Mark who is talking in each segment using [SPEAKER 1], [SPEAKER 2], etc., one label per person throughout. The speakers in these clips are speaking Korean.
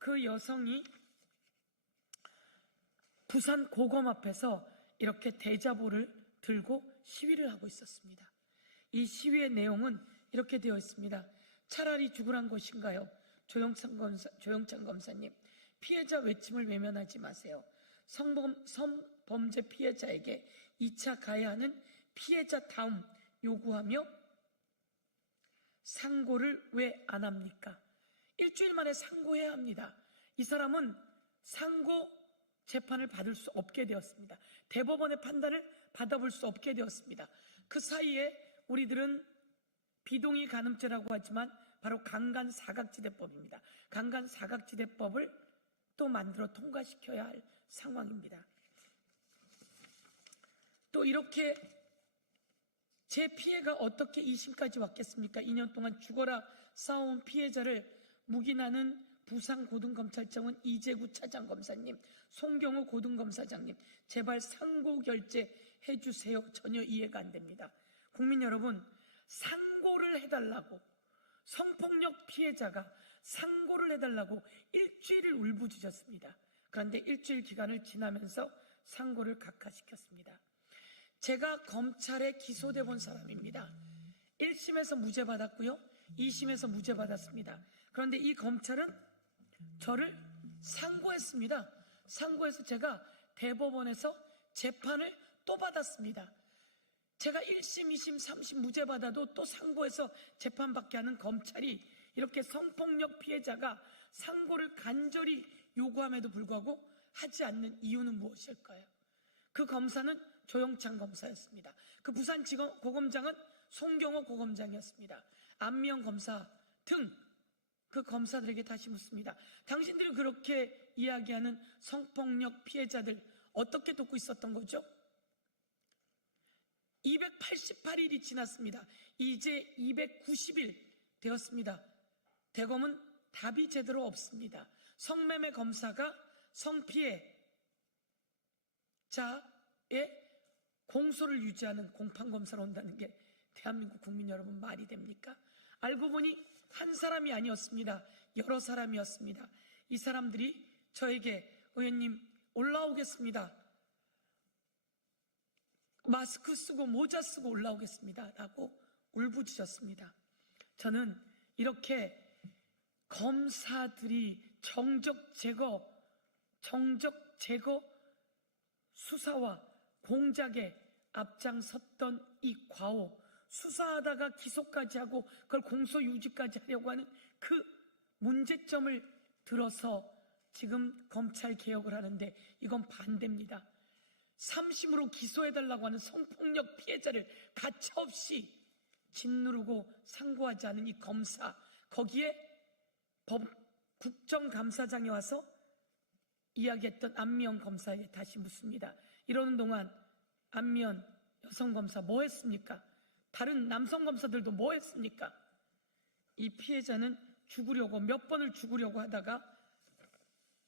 [SPEAKER 1] 그 여성이 부산 고검 앞에서 이렇게 대자보를 들고 시위를 하고 있었습니다. 이 시위의 내용은 이렇게 되어 있습니다. 차라리 죽으란 것인가요? 조영찬 검사, 조영찬 검사님, 피해자 외침을 외면하지 마세요. 성범, 성범죄 피해자에게 2차 가해야 하는 피해자 다움 요구하며 상고를 왜 안 합니까? 일주일 만에 상고해야 합니다. 이 사람은 상고 재판을 받을 수 없게 되었습니다. 대법원의 판단을 받아볼 수 없게 되었습니다. 그 사이에 우리들은 비동의 간음죄라고 하지만 바로 강간 사각지대법입니다. 강간 사각지대법을 또 만들어 통과시켜야 할 상황입니다. 또 이렇게 제 피해가 어떻게 2심까지 왔겠습니까? 2년 동안 죽어라 싸운 피해자를 묵인하는 부산고등검찰청은 이재구 차장검사님, 송경호 고등검사장님, 제발 상고 결제 해 주세요. 전혀 이해가 안 됩니다. 국민 여러분, 상고를 해달라고 성폭력 피해자가 상고를 해달라고 일주일을 울부짖었습니다. 그런데 일주일 기간을 지나면서 상고를 각하시켰습니다. 제가 검찰에 기소돼 본 사람입니다. 1심에서 무죄 받았고요. 2심에서 무죄 받았습니다. 그런데 이 검찰은 저를 상고했습니다. 상고해서 제가 대법원에서 재판을 또 받았습니다. 제가 1심, 2심, 3심 무죄 받아도 또 상고해서 재판받게 하는 검찰이 이렇게 성폭력 피해자가 상고를 간절히 요구함에도 불구하고 하지 않는 이유는 무엇일까요? 그 검사는 조영찬 검사였습니다. 그 부산지검 고검장은 송경호 고검장이었습니다. 안미영 검사 등 그 검사들에게 다시 묻습니다. 당신들이 그렇게 이야기하는 성폭력 피해자들 어떻게 돕고 있었던 거죠? 288일이 지났습니다. 이제 290일 되었습니다. 대검은 답이 제대로 없습니다. 성매매 검사가 성피해자의 공소를 유지하는 공판검사로 온다는 게 대한민국 국민 여러분 말이 됩니까? 알고 보니 한 사람이 아니었습니다. 여러 사람이었습니다. 이 사람들이 저에게 의원님 올라오겠습니다. 마스크 쓰고 모자 쓰고 올라오겠습니다. 라고 울부짖었습니다. 저는 이렇게 검사들이 정적 제거, 정적 제거 수사와 공작에 앞장섰던 이 과오, 수사하다가 기소까지 하고 그걸 공소 유지까지 하려고 하는 그 문제점을 들어서 지금 검찰 개혁을 하는데 이건 반대입니다. 3심으로 기소해달라고 하는 성폭력 피해자를 가차없이 짓누르고 상고하지 않은 이 검사, 거기에 법, 국정감사장에 와서 이야기했던 안미연 검사에게 다시 묻습니다. 이러는 동안 안미연 여성검사 뭐 했습니까? 다른 남성 검사들도 뭐 했습니까? 이 피해자는 죽으려고 몇 번을 죽으려고 하다가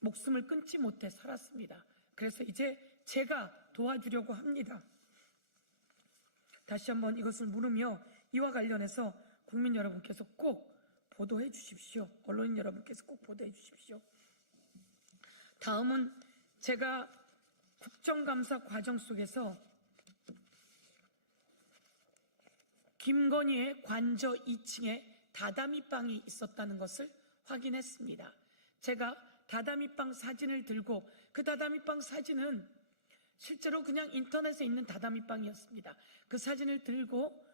[SPEAKER 1] 목숨을 끊지 못해 살았습니다. 그래서 이제 제가 도와주려고 합니다. 다시 한번 이것을 물으며 이와 관련해서 국민 여러분께서 꼭 보도해 주십시오. 언론인 여러분께서 꼭 보도해 주십시오. 다음은 제가 국정감사 과정 속에서 김건희의 관저 2층에 다다미빵이 있었다는 것을 확인했습니다. 제가 다다미빵 사진을 들고 그 다다미빵 사진은 실제로 그냥 인터넷에 있는 다다미빵이었습니다. 그 사진을 들고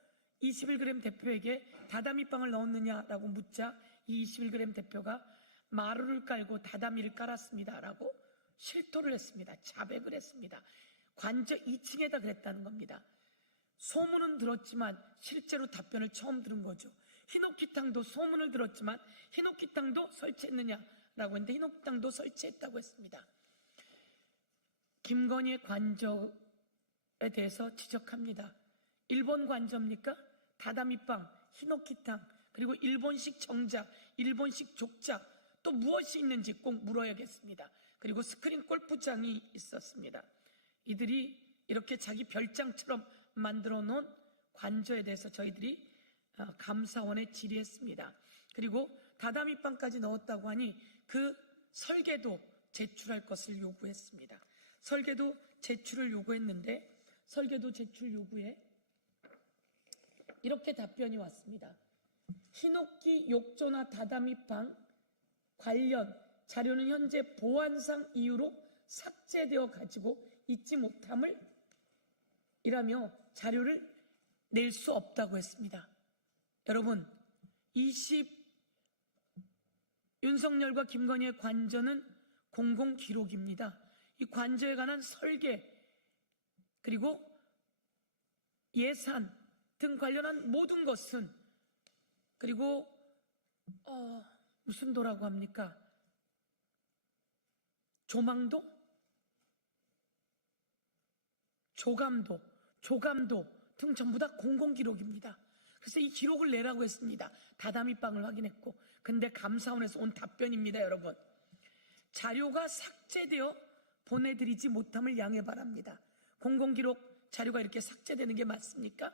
[SPEAKER 1] 21g 대표에게 다다미빵을 넣었느냐라고 묻자 이 21g 대표가 마루를 깔고 다다미를 깔았습니다라고 실토를 했습니다. 자백을 했습니다. 관저 2층에다 그랬다는 겁니다. 소문은 들었지만 실제로 답변을 처음 들은 거죠. 히노키탕도 소문을 들었지만 히노키탕도 설치했느냐라고 했는데 히노키탕도 설치했다고 했습니다. 김건희의 관저에 대해서 지적합니다. 일본 관저입니까? 다다미빵, 히노키탕, 그리고 일본식 정자, 일본식 족자, 또 무엇이 있는지 꼭 물어야겠습니다. 그리고 스크린 골프장이 있었습니다. 이들이 이렇게 자기 별장처럼 만들어 놓은 관저에 대해서 저희들이 어, 감사원에 질의했습니다. 그리고 다다미빵까지 넣었다고 하니 그 설계도 제출할 것을 요구했습니다. 설계도 제출을 요구했는데 설계도 제출 요구에 이렇게 답변이 왔습니다. 히노키 욕조나 다다미빵 관련 자료는 현재 보안상 이유로 삭제되어 가지고 있지 못함을 이라며 자료를 낼 수 없다고 했습니다. 여러분, 20 윤석열과 김건희의 관저는 공공 기록입니다. 이 관저에 관한 설계 그리고 예산 등 관련한 모든 것은 그리고 어, 무슨 도라고 합니까? 조망도, 조감도, 조감도 등 전부 다 공공 기록입니다. 그래서 이 기록을 내라고 했습니다. 다다미빵을 확인했고, 근데 감사원에서 온 답변입니다, 여러분. 자료가 삭제되어 보내드리지 못함을 양해 바랍니다. 공공기록 자료가 이렇게 삭제되는 게 맞습니까?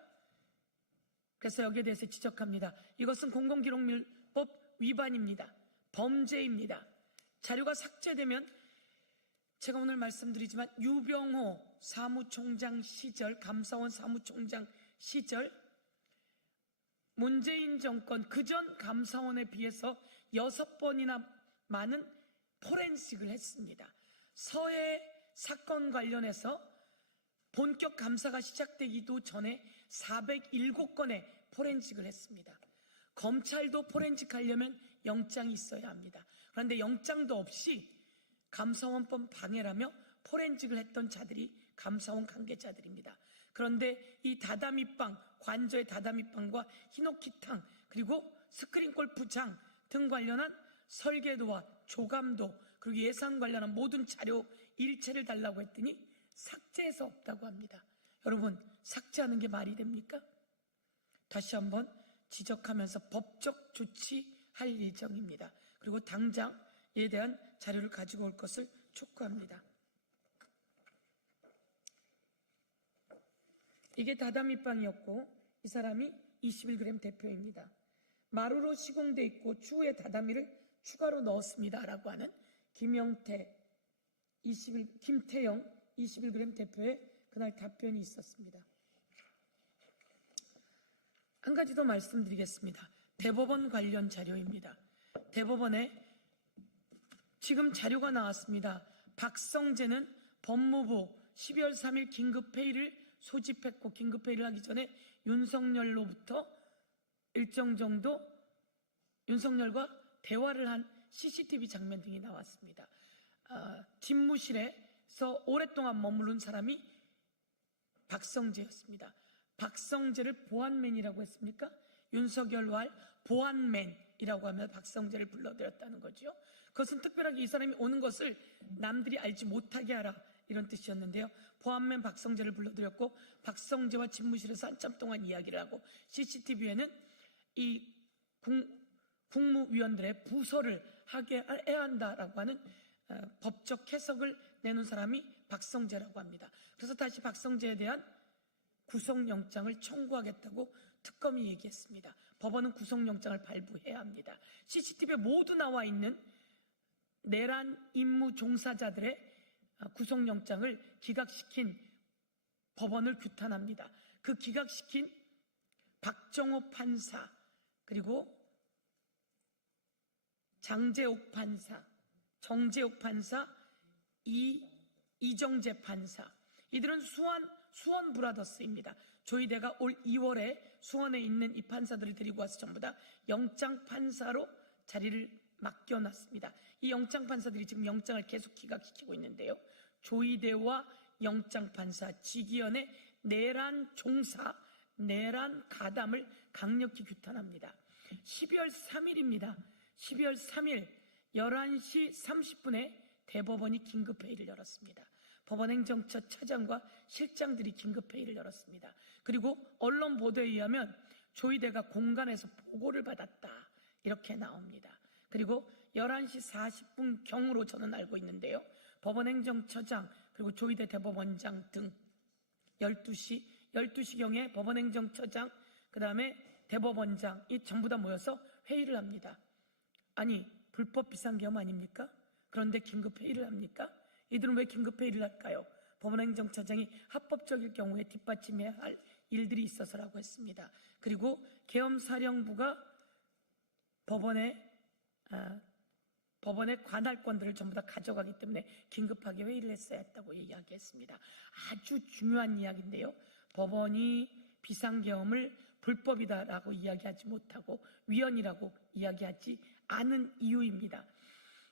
[SPEAKER 1] 그래서 여기에 대해서 지적합니다. 이것은 공공기록물법 위반입니다. 범죄입니다. 자료가 삭제되면 제가 오늘 말씀드리지만 유병호 사무총장 시절, 감사원 사무총장 시절 문재인 정권 그전 감사원에 비해서 여섯 번이나 많은 포렌식을 했습니다. 서해 사건 관련해서 본격 감사가 시작되기도 전에 407건의 포렌식을 했습니다. 검찰도 포렌식 하려면 영장이 있어야 합니다. 그런데 영장도 없이 감사원법 방해라며 포렌식을 했던 자들이 감사원 관계자들입니다. 그런데 이 다다미빵, 관저의 다다미빵과 히노키탕, 그리고 스크린 골프장 등 관련한 설계도와 조감도, 그리고 예산 관련한 모든 자료 일체를 달라고 했더니 삭제해서 없다고 합니다. 여러분, 삭제하는 게 말이 됩니까? 다시 한번 지적하면서 법적 조치할 예정입니다. 그리고 당장 이에 대한 자료를 가지고 올 것을 촉구합니다. 이게 다다미빵이었고 이 사람이 21g 대표입니다. 마루로 시공돼 있고 추후에 다다미를 추가로 넣었습니다라고 하는 김영태 21 김태영 21g 대표의 그날 답변이 있었습니다. 한 가지 더 말씀드리겠습니다. 대법원 관련 자료입니다. 대법원에 지금 자료가 나왔습니다. 박성재는 법무부 12월 3일 긴급 회의를 소집했고 긴급회의를 하기 전에 윤석열로부터 일정 정도 윤석열과 대화를 한 CCTV 장면 등이 나왔습니다. 아, 집무실에서 오랫동안 머무른 사람이 박성재였습니다. 박성재를 보안맨이라고 했습니까? 윤석열과 보안맨이라고 하며 박성재를 불러들였다는 거죠. 그것은 특별하게 이 사람이 오는 것을 남들이 알지 못하게 하라 이런 뜻이었는데요. 보안맨 박성재를 불러들였고 박성재와 집무실에서 한참 동안 이야기를 하고 CCTV에는 이 국, 국무위원들의 부서를 하게 해야 한다라고 하는 어, 법적 해석을 내놓은 사람이 박성재라고 합니다. 그래서 다시 박성재에 대한 구속영장을 청구하겠다고 특검이 얘기했습니다. 법원은 구속영장을 발부해야 합니다. CCTV에 모두 나와 있는 내란 임무 종사자들의 구속영장을 기각시킨 법원을 규탄합니다. 그 기각시킨 박정호 판사 그리고 장재옥 판사, 정재옥 판사, 이 이정재 판사 이들은 수원 수원 브라더스입니다. 조이대가 올 2월에 수원에 있는 이 판사들을 데리고 와서 전부 다 영장 판사로 자리를 맡겨놨습니다. 이 영장 판사들이 지금 영장을 계속 기각시키고 있는데요. 조이대와 영장 판사 지기현의 내란 종사, 내란 가담을 강력히 규탄합니다. 12월 3일입니다. 12월 3일 11시 30분에 대법원이 긴급회의를 열었습니다. 법원행정처 차장과 실장들이 긴급회의를 열었습니다. 그리고 언론 보도에 의하면 조이대가 공간에서 보고를 받았다. 이렇게 나옵니다. 그리고 11시 40분 경으로 저는 알고 있는데요. 법원 행정처장 그리고 조희대 대법원장 등 12시 12시경에 법원 행정처장 그 다음에 대법원장 이 전부 다 모여서 회의를 합니다. 아니 불법 비상계엄 아닙니까? 그런데 긴급 회의를 합니까? 이들은 왜 긴급 회의를 할까요? 법원 행정처장이 합법적일 경우에 뒷받침해야 할 일들이 있어서라고 했습니다. 그리고 계엄사령부가 법원에 아, 법원의 관할권들을 전부 다 가져가기 때문에 긴급하게 회의를 했어야 했다고 이야기했습니다. 아주 중요한 이야기인데요. 법원이 비상계엄을 불법이다라고 이야기하지 못하고 위헌이라고 이야기하지 않은 이유입니다.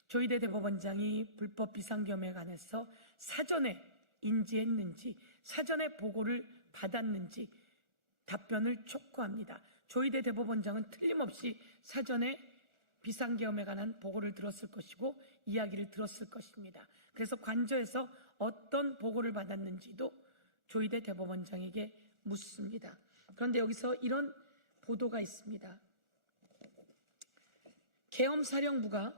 [SPEAKER 1] 조희대 대법원장이 불법 비상계엄에 관해서 사전에 인지했는지 사전에 보고를 받았는지 답변을 촉구합니다. 조희대 대법원장은 틀림없이 사전에 비상계엄에 관한 보고를 들었을 것이고 이야기를 들었을 것입니다. 그래서 관저에서 어떤 보고를 받았는지도 조희대 대법원장에게 묻습니다. 그런데 여기서 이런 보도가 있습니다. 계엄사령부가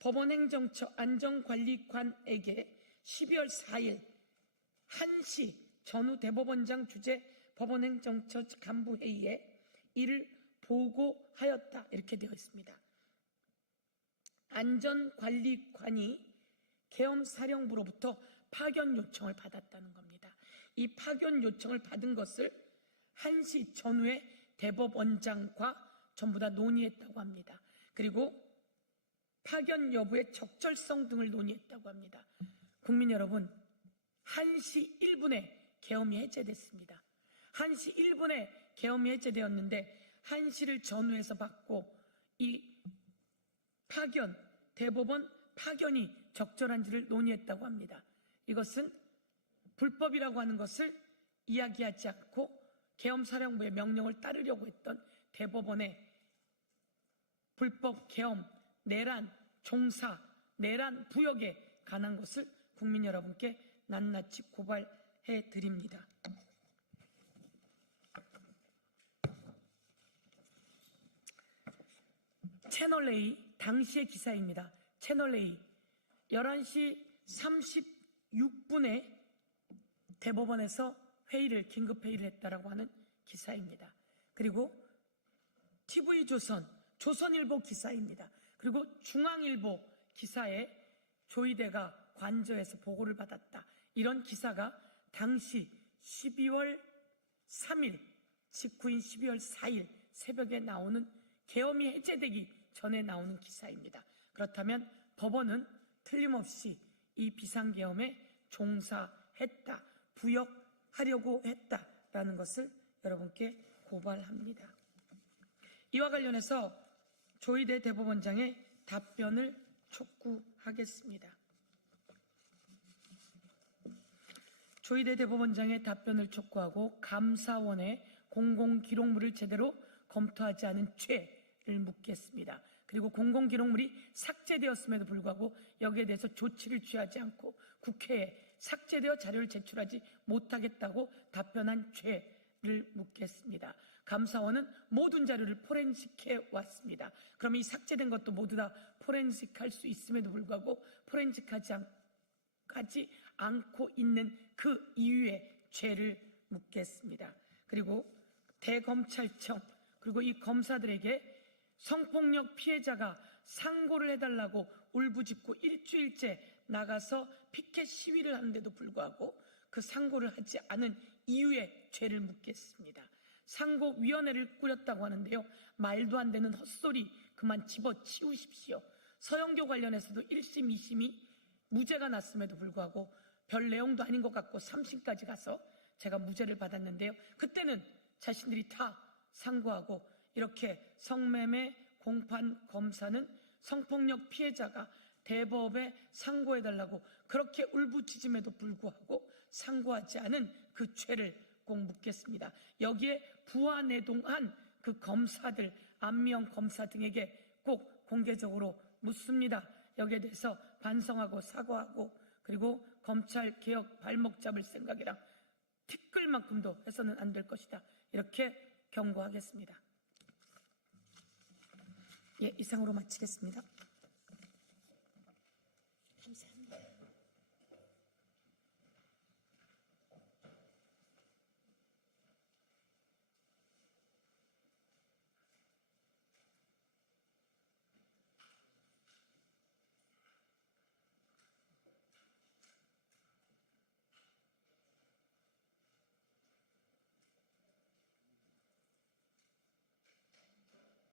[SPEAKER 1] 법원행정처 안전관리관에게 12월 4일 1시 전후 대법원장 주재 법원행정처 간부회의에 이를 보고하였다. 이렇게 되어 있습니다. 안전관리관이 계엄사령부로부터 파견 요청을 받았다는 겁니다. 이 파견 요청을 받은 것을 1시 전후에 대법원장과 전부 다 논의했다고 합니다. 그리고 파견 여부의 적절성 등을 논의했다고 합니다. 국민 여러분, 1시 1분에 계엄이 해제됐습니다. 1시 1분에 계엄이 해제되었는데 1시를 전후해서 받고 이 파견, 대법원 파견이 적절한지를 논의했다고 합니다. 이것은 불법이라고 하는 것을 이야기하지 않고 계엄사령부의 명령을 따르려고 했던 대법원의 불법 계엄, 내란, 종사, 내란 부역에 관한 것을 국민 여러분께 낱낱이 고발해 드립니다. 채널A 당시의 기사입니다. 채널A 11시 36분에 대법원에서 회의를 긴급 회의를 했다라고 하는 기사입니다. 그리고 TV조선, 조선일보 기사입니다. 그리고 중앙일보 기사에 조이대가 관저에서 보고를 받았다. 이런 기사가 당시 12월 3일, 직후인 12월 4일 새벽에 나오는 계엄이 해제되기 전에 나오는 기사입니다. 그렇다면 법원은 틀림없이 이 비상계엄에 종사했다, 부역하려고 했다라는 것을 여러분께 고발합니다. 이와 관련해서 조희대 대법원장의 답변을 촉구하겠습니다. 조희대 대법원장의 답변을 촉구하고 감사원의 공공기록물을 제대로 검토하지 않은 죄를 묻겠습니다. 그리고 공공기록물이 삭제되었음에도 불구하고 여기에 대해서 조치를 취하지 않고 국회에 삭제되어 자료를 제출하지 못하겠다고 답변한 죄를 묻겠습니다. 감사원은 모든 자료를 포렌식해 왔습니다. 그러면 이 삭제된 것도 모두 다 포렌식할 수 있음에도 불구하고 포렌식하지 않, 하지 않고 있는 그 이유의 죄를 묻겠습니다. 그리고 대검찰청 그리고 이 검사들에게 성폭력 피해자가 상고를 해달라고 울부짖고 일주일째 나가서 피켓 시위를 하는데도 불구하고 그 상고를 하지 않은 이유의 죄를 묻겠습니다. 상고위원회를 꾸렸다고 하는데요. 말도 안 되는 헛소리 그만 집어치우십시오. 서영교 관련해서도 1심, 2심이 무죄가 났음에도 불구하고 별 내용도 아닌 것 같고 3심까지 가서 제가 무죄를 받았는데요. 그때는 자신들이 다 상고하고 이렇게 성매매 공판 검사는 성폭력 피해자가 대법에 상고해달라고 그렇게 울부짖음에도 불구하고 상고하지 않은 그 죄를 꼭 묻겠습니다. 여기에 부하 내동한 그 검사들, 안미영 검사 등에게 꼭 공개적으로 묻습니다. 여기에 대해서 반성하고 사과하고 그리고 검찰 개혁 발목 잡을 생각이랑 티끌만큼도 해서는 안 될 것이다. 이렇게 경고하겠습니다. 예, 이상으로 마치겠습니다.